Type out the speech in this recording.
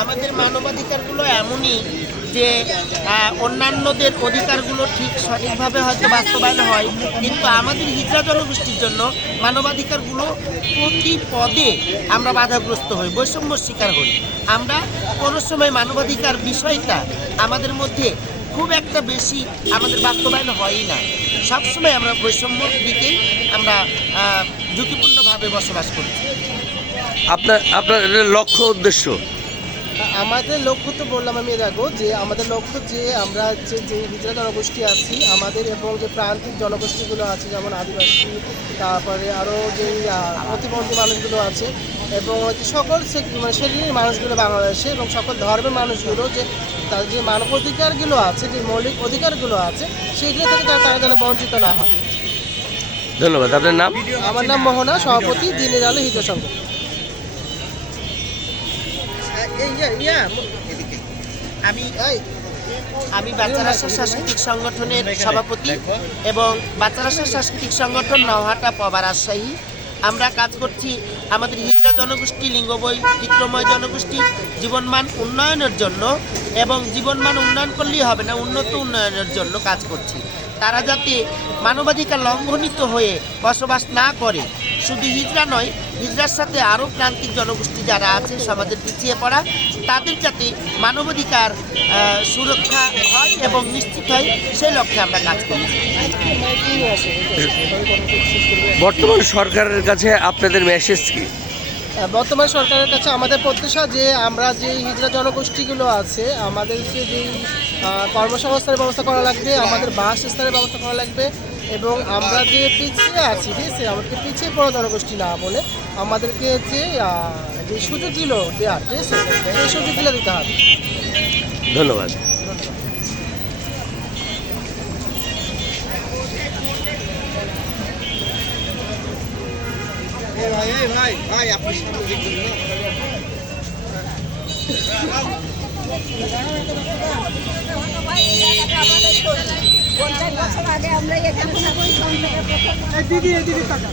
আমাদের মানবাধিকারগুলো এমনই যে অন্যান্যদের অধিকারগুলো ঠিক সঠিকভাবে হয়তো বাস্তবায়ন হয়, কিন্তু আমাদের হিজড়া জনগোষ্ঠীর জন্য মানবাধিকারগুলো প্রতি পদে আমরা বাধাগ্রস্ত হই, বৈষম্যর শিকার হই। আমরা কোনো সময় মানবাধিকার বিষয়টা আমাদের মধ্যে খুব একটা বেশি আমাদের বাস্তবায়ন হয়ই না। সবসময় আমরা বৈষম্যর দিকেই আমরা ঝুঁকিপূর্ণভাবে বসবাস করি আপনার আপনার লক্ষ্য উদ্দেশ্য? আমাদের লক্ষ্য তো বললাম আমি আগেও যে আমাদের লক্ষ্য যে আমরা যে যে হিজড়া জনগোষ্ঠী আছি আমাদের এবং যে প্রান্তিক জনগোষ্ঠীগুলো আছে যেমন আদিবাসী তারপরে আরও যে প্রতিবন্ধী মানুষগুলো আছে এবং হচ্ছে সকল মানে শ্রেণির মানুষগুলো বাংলাদেশে এবং সকল ধর্মের মানুষগুলো যে তার যে মানব অধিকারগুলো আছে যে মৌলিক অধিকারগুলো আছে সেগুলো থেকে তারা তারা যেন বঞ্চিত না হয়। ধন্যবাদ। আপনার নাম? আমার নাম মোহনা সভাপতি দিনের আলো হিজড়া সংঘ আমি আমি বাচ্চারা সাংস্কৃতিক সংগঠনের সভাপতি এবং বাচ্চারা সাংস্কৃতিক সংগঠন নওহাটা পবা রাজশাহী আমরা কাজ করছি আমাদের হিজড়া জনগোষ্ঠী লিঙ্গবই চিত্রময় জনগোষ্ঠী, জীবনমান উন্নয়নের জন্য এবং জীবনমান উন্নয়ন করলেই হবে না, উন্নত উন্নয়নের জন্য কাজ করছি। তারা যাতে মানবাধিকার লঙ্ঘনিত হয়ে বসবাস না করে, শুধু হিজড়া নয় হিজড়ার সাথে আরও প্রান্তিক জনগোষ্ঠী যারা আছে সমাজের পিছিয়ে পড়া তাদের যাতে মানবাধিকার সুরক্ষা হয় এবং নিশ্চিত হয় সেই লক্ষ্যে আমরা কাজ করি বর্তমান সরকারের কাছে আপনাদের মেসেজ কি? বর্তমান সরকারের কাছে আমাদের প্রত্যাশা যে আমরা যে হিজড়া জনগোষ্ঠীগুলো আছে আমাদেরকে যেই কর্মসংস্থানের ব্যবস্থা করা লাগবে আমাদের বাসস্থানের ব্যবস্থা করা লাগবে এবং আমরা যে পিছিয়ে আছি ঠিক আছে? আমাদেরকে পিছিয়ে পড়া জনগোষ্ঠী না বলে আমাদেরকে যে যে সুযোগগুলো দেওয়ার ঠিক আছে? সেই সুযোগগুলো দিতে হবে। ধন্যবাদ। পঞ্চাশ বছর আগে আমরা এখানে দিদি দিদি টাকা